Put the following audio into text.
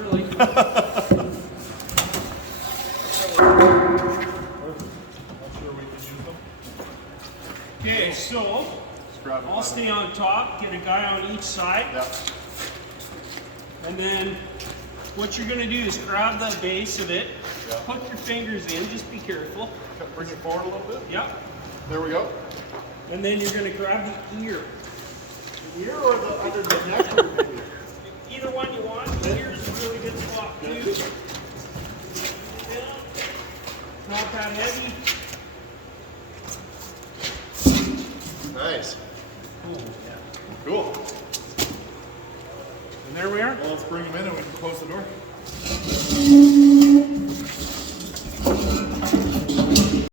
really. Okay, so I'll stay on top, get a guy on each side. Yeah. And then what you're going to do is grab the base of it, put your fingers in, just be careful. Bring it forward a little bit. Yep. There we go. And then you're going to grab the ear. The ear or the under the neck or the ear? Either one you want. The ear's a really good spot too. Not that heavy. Nice. Cool. Cool. And there we are. Well, let's bring him in and we can close the door.